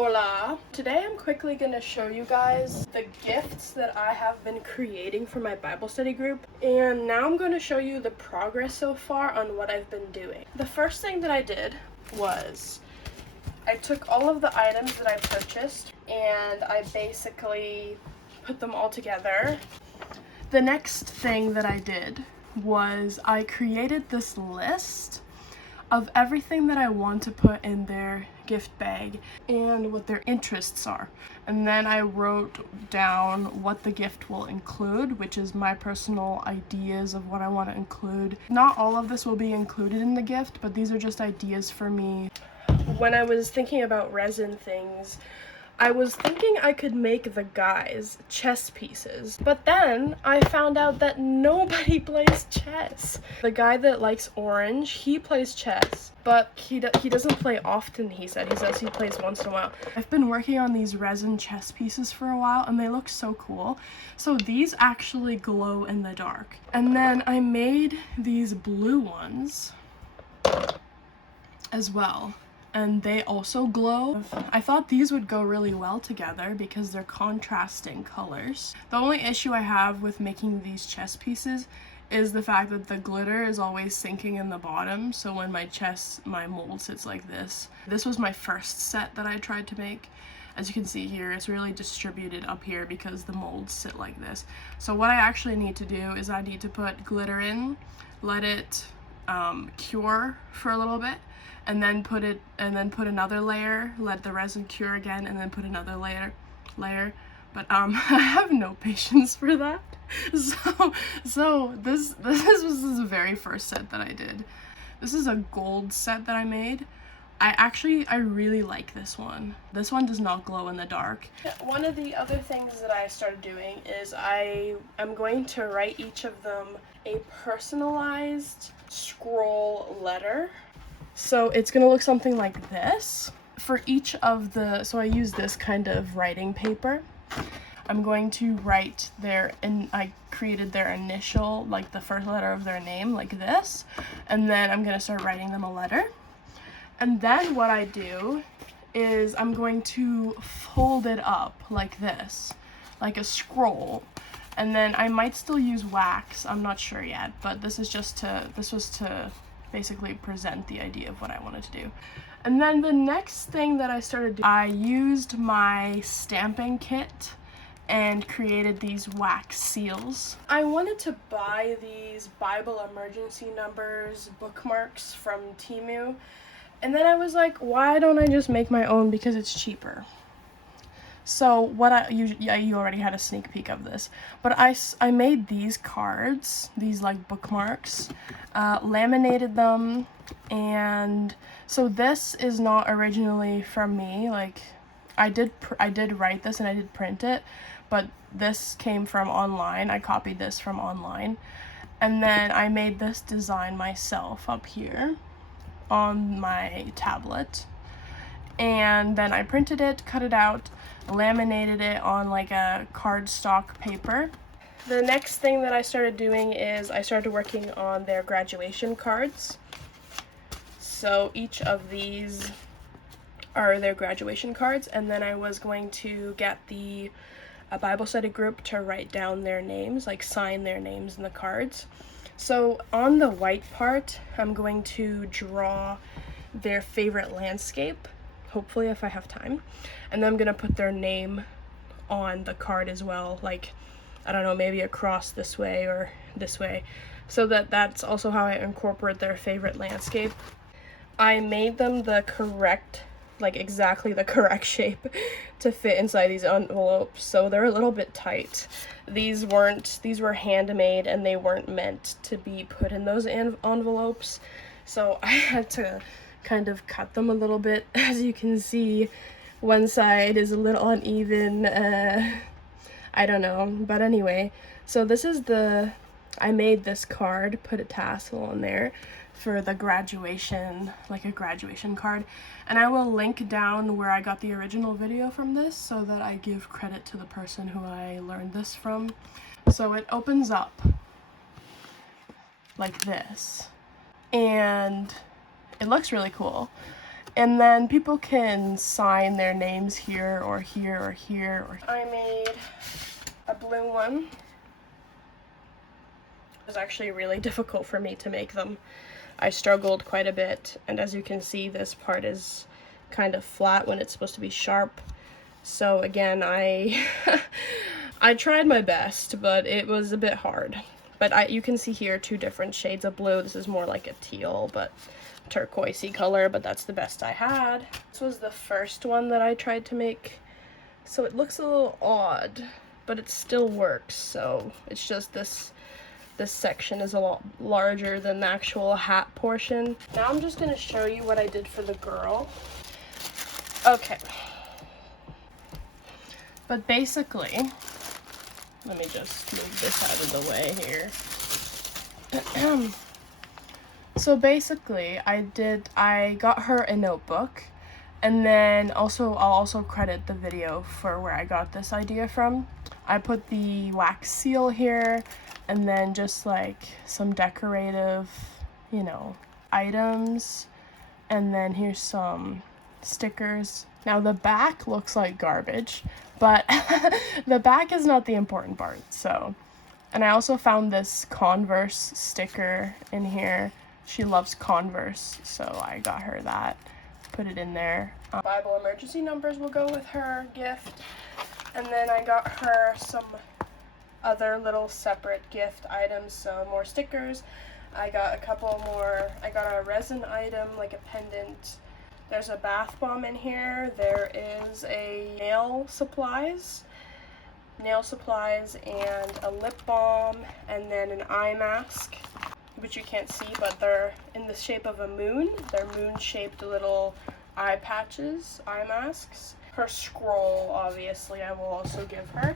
Hola! Today I'm quickly going to show you guys the gifts that I have been creating for my Bible study group, and now I'm going to show you the progress so far on what I've been doing. The first thing that I did was I took all of the items that I purchased and I basically put them all together. The next thing that I did was I created this list of everything that I want to put in their gift bag and what their interests are. And then I wrote down what the gift will include, which is my personal ideas of what I want to include. Not all of this will be included in the gift, but these are just ideas for me. When I was thinking about resin things, I was thinking I could make the guys chess pieces, but then I found out that nobody plays chess. The guy that likes orange, he plays chess, but he doesn't play often, he said. He says he plays once in a while. I've been working on these resin chess pieces for a while, and they look so cool. So these actually glow in the dark. And then I made these blue ones as well, and they also glow. I thought these would go really well together because they're contrasting colors. The only issue I have with making these chess pieces is the fact that the glitter is always sinking in the bottom, so when my mold sits like this. This was my first set that I tried to make. As you can see here, it's really distributed up here because the molds sit like this. So what I actually need to do is I need to put glitter in, let it cure for a little bit, and then put another layer, let the resin cure again, and then put another layer. But I have no patience for that. So this was the very first set that I did. This is a gold set that I made. I really like this one. This one does not glow in the dark. One of the other things that I started doing is I'm going to write each of them a personalized scroll letter. So it's gonna look something like this. For each of so I use this kind of writing paper. I'm going to write I created their initial, like the first letter of their name, like this. And then I'm gonna start writing them a letter. And then what I do is I'm going to fold it up like this, like a scroll. And then I might still use wax, I'm not sure yet, but this was to basically present the idea of what I wanted to do. And then the next thing that I started doing, I used my stamping kit and created these wax seals. I wanted to buy these Bible emergency numbers bookmarks from Temu, and then I was like, why don't I just make my own because it's cheaper? So you already had a sneak peek of this, but I made these cards, these like bookmarks, laminated them, and so this is not originally from me. Like I did write this and I did print it, but this came from online. I copied this from online, and then I made this design myself up here on my tablet. And then I printed it, cut it out, laminated it on like a cardstock paper. The next thing that I started doing is I started working on their graduation cards. So each of these are their graduation cards, and then I was going to get a Bible study group to write down their names, like sign their names in the cards. So on the white part, I'm going to draw their favorite landscape, hopefully if I have time, and then I'm gonna put their name on the card as well, like I don't know, maybe across this way or this way, so that's also how I incorporate their favorite landscape. I made them the correct, like exactly the correct shape to fit inside these envelopes, so they're a little bit tight. These were handmade and they weren't meant to be put in those envelopes, so I had to kind of cut them a little bit. As you can see, one side is a little uneven, I don't know, but anyway, so this is I made this card, put a tassel on there for the graduation, like a graduation card, and I will link down where I got the original video from this so that I give credit to the person who I learned this from. So it opens up like this, and it looks really cool. And then people can sign their names here or here or here. I made a blue one. It was actually really difficult for me to make them. I struggled quite a bit, and as you can see, this part is kind of flat when it's supposed to be sharp. So again, I tried my best, but it was a bit hard. But you can see here 2 different shades of blue. This is more like a teal, but turquoisey color, but that's the best I had. This was the first one that I tried to make, so it looks a little odd, but it still works. So it's just this section is a lot larger than the actual hat portion. Now I'm just going to show you what I did for the girl. Okay, but basically, let me just move this out of the way here. So basically, I got her a notebook, and then I'll also credit the video for where I got this idea from. I put the wax seal here, and then just like some decorative, you know, items, and then here's some stickers. Now the back looks like garbage, but the back is not the important part, so. And I also found this Converse sticker in here. She loves Converse, so I got her that, put it in there. Bible emergency numbers will go with her gift. And then I got her some other little separate gift items, so more stickers. I got a couple more, I got a resin item, like a pendant. There's a bath bomb in here. There is a nail supplies and a lip balm, and then an eye mask, which you can't see, but they're in the shape of a moon. They're moon-shaped little eye patches, eye masks. Her scroll, obviously, I will also give her.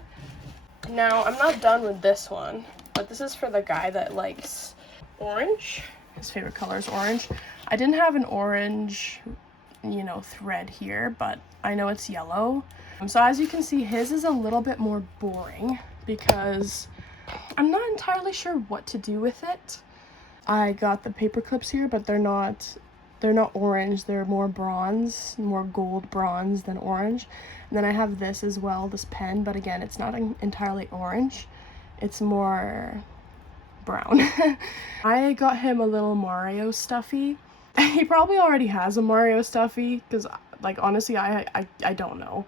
Now, I'm not done with this one, but this is for the guy that likes orange. His favorite color is orange. I didn't have an orange, you know, thread here, but I know it's yellow. So as you can see, his is a little bit more boring because I'm not entirely sure what to do with it. I got the paper clips here, but they're not orange. They're more bronze, more gold bronze than orange. And then I have this as well, this pen, but again, it's not entirely orange. It's more brown. I got him a little Mario stuffy. He probably already has a Mario stuffy because, like, honestly, I don't know.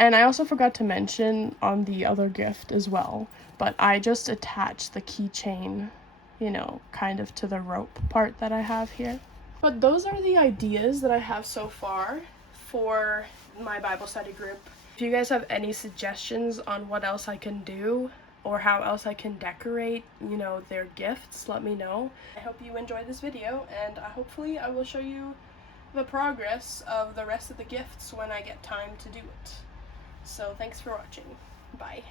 And I also forgot to mention on the other gift as well, but I just attached the keychain, you know, kind of to the rope part that I have here. But those are the ideas that I have so far for my Bible study group. If you guys have any suggestions on what else I can do or how else I can decorate, you know, their gifts, let me know. I hope you enjoyed this video, and hopefully I will show you the progress of the rest of the gifts when I get time to do it. So thanks for watching. Bye.